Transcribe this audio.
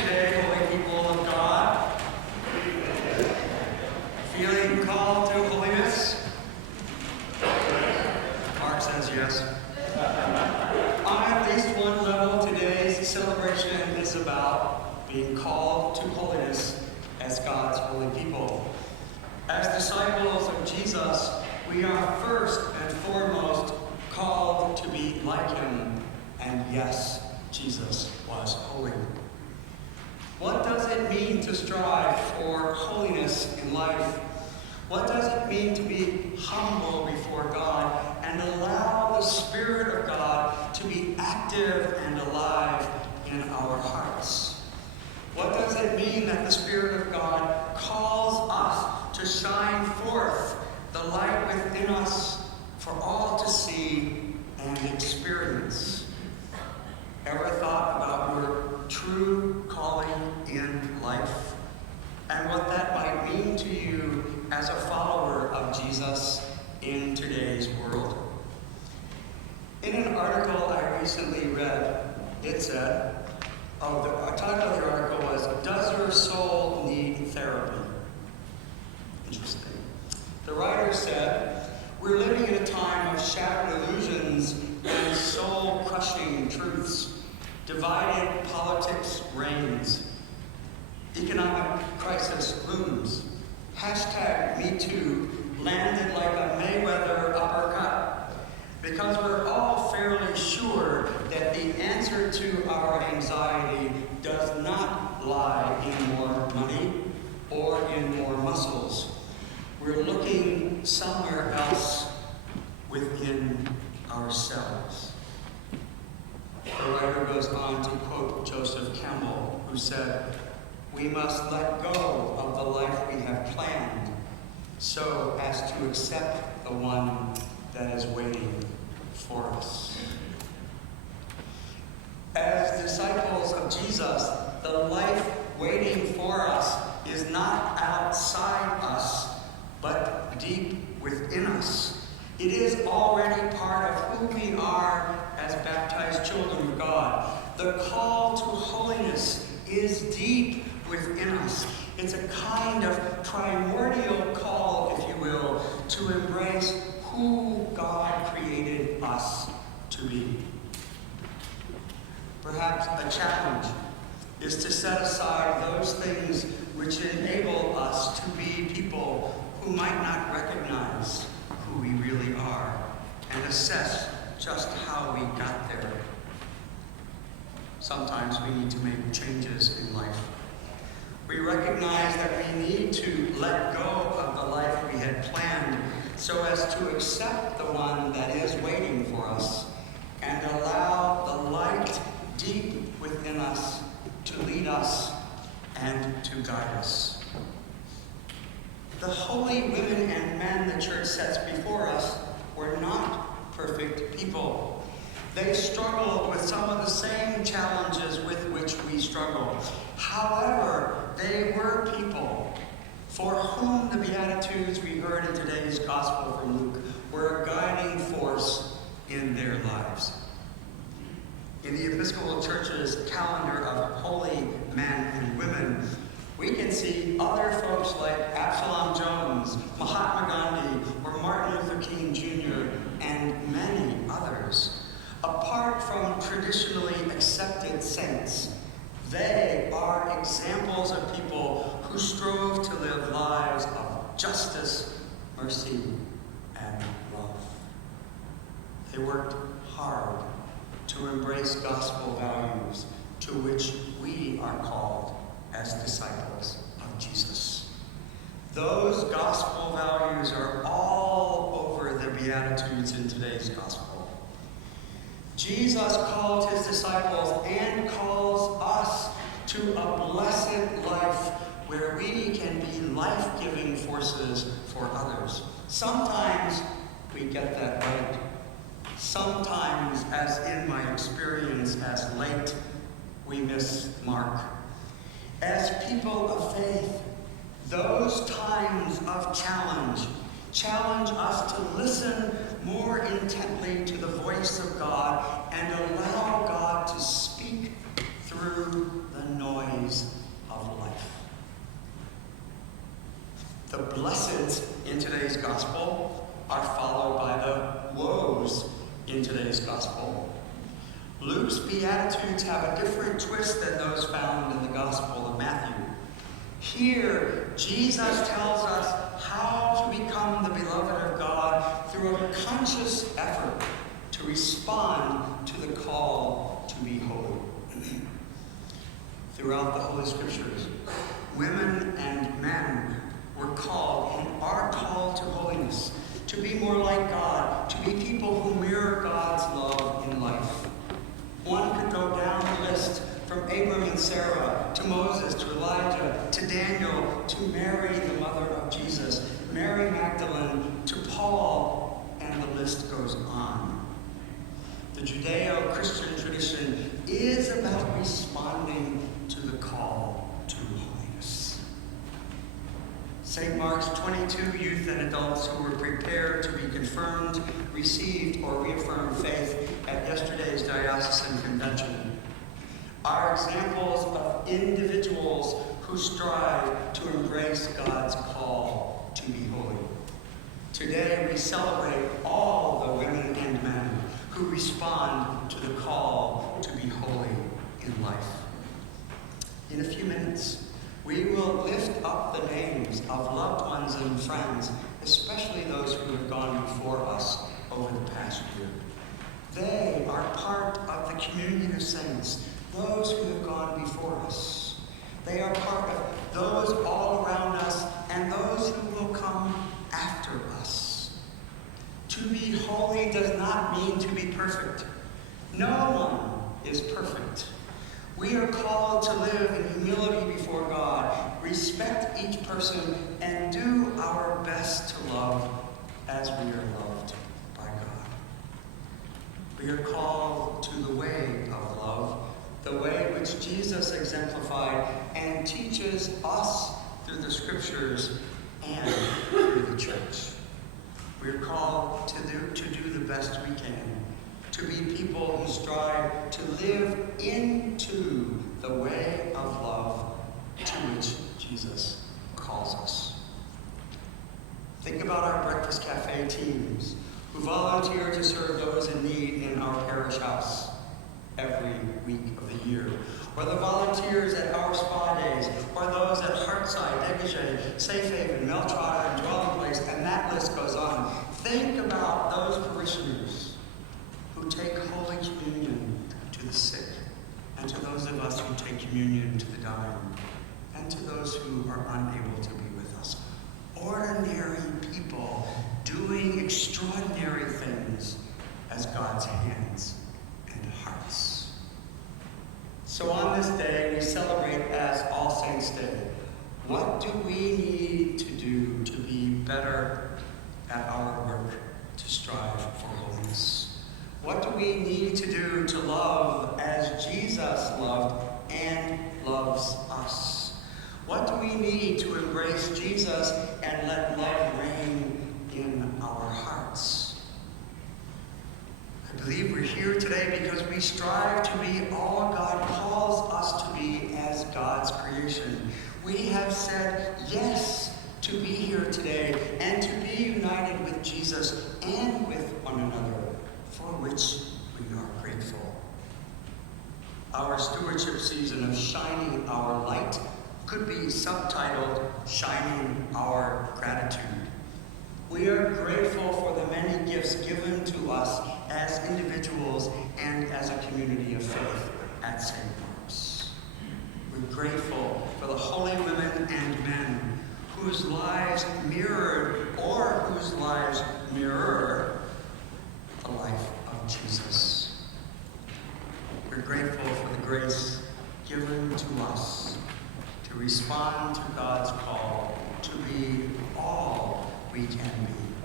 today, holy people of God? Feeling called to holiness? Mark says yes. On at least one level, today's celebration is about being called to holiness as God's holy people. As disciples of Jesus, we are first and foremost called to be like him. And yes, Jesus was holy. What does it mean to strive for holiness in life? What does it mean to be humble before God and allow the Spirit of God to be active and alive in our hearts? What does it mean that the Spirit of God calls us to shine forth the light within us for all to see and experience? Ever thought about your true calling in life and what that might mean to you as a follower of Jesus in today's world? In an article I recently read, it said, the title of the article was, "Does Your Soul Need Therapy?" Interesting. The writer said, "We're living in a time of shattered illusions and soul-crushing truths. Divided politics reigns. Economic crisis looms. #MeToo landed like a Mayweather uppercut. Because we're all fairly sure that the answer to our anxiety does not lie in more money or in more muscles. We're looking somewhere else within ourselves." The writer goes on to quote Joseph Campbell, who said, "We must let go of the life we have planned so as to accept the one that is waiting for us." As disciples of Jesus, the life waiting for us is not outside us, but deep within us. It is already part of who we are as baptized children of God. The call to holiness is deep within us. It's a kind of primordial call, if you will, to embrace who God created us to be. Perhaps a challenge is to set aside those things which enable us to be people who might not recognize who we really are and assess just how we got there. Sometimes we need to make changes in life. We recognize that we need to let go of the life we had planned so as to accept the one that is waiting for us and allow the light deep within us to lead us and to guide us. The holy women and men the church sets before us were not perfect people. They struggled with some of the same challenges with which we struggle. However, they were people for whom the Beatitudes we heard in today's Gospel from Luke were a guiding force in their lives. In the Episcopal Church's calendar of holy men and women, we can see other folks like Absalom Jones, Mahatma Gandhi, or Martin Luther King Jr., and many others. Apart from traditionally accepted saints, they are examples of people who strove to live lives of justice, mercy, and love. They worked hard to embrace gospel values to which we are called as disciples of Jesus. Those gospel values are all over the Beatitudes in today's gospel. Jesus called his disciples and calls us to a blessed life where we can be life-giving forces for others. Sometimes we get that right. Sometimes, as in my experience as late, we miss the mark. As people of faith, those times of challenge us to listen more intently to the voice of God and allow God to speak through the noise gospel are followed by the woes in today's gospel. Luke's Beatitudes have a different twist than those found in the Gospel of Matthew. Here, Jesus tells us how to become the beloved of God through a conscious effort to respond to the call to be holy. Throughout the Holy Scriptures, women and men were called and are called to holiness, to be more like God, to be people who mirror God's love in life. One could go down the list from Abram and Sarah, to Moses, to Elijah, to Daniel, to Mary, the mother of Jesus, Mary Magdalene, to Paul, and the list goes on. The Judeo-Christian tradition is about responding to the call to holiness. St. Mark's 22 youth and adults who were prepared to be confirmed, received, or reaffirmed faith at yesterday's diocesan convention are examples of individuals who strive to embrace God's call to be holy. Today we celebrate all the women and men who respond to the call to be holy in life. In a few minutes, we will lift up the names of loved ones and friends, especially those who have gone before us over the past year. They are part of the communion of saints, those who have gone before us. They are part of those all around us and those who will come after us. To be holy does not mean to be perfect. No one is perfect. We are called to live in humility before God, respect each person, and do our best to love as we are loved by God. We are called to the way of love, the way which Jesus exemplified and teaches us through the Scriptures and through the church. We are called to do the best we can, to be people who strive to live into the way of love to which Jesus calls us. Think about our Breakfast Cafe teams who volunteer to serve those in need in our parish house every week of the year, or the volunteers at our spa days, or those at Heartside, Degage, Safe Haven, Meltrotter, and Dwelling Place, and that list goes on. Think about those parishioners who take Holy Communion to the sick, and to those of us who take communion to the dying, and to those who are unable to be with us. Ordinary people doing extraordinary things as God's hands and hearts. So on this day, we celebrate as All Saints' Day. What do we need to do to be better at our work, to strive for holiness? What do we need to do to love as Jesus loved and loves us? What do we need to embrace Jesus and let love reign in our hearts? I believe we're here today because we strive to be all God calls us to be as God's creation. We have said yes to be here today and to be united with Jesus and with one another, for which we are grateful. Our stewardship season of shining our light could be subtitled Shining Our Gratitude. We are grateful for the many gifts given to us as individuals and as a community of faith at St. Mark's. We're grateful for the holy women and men whose lives mirrored or whose lives mirror the life of Jesus. We're grateful for the grace given to us to respond to God's call to be all we can be.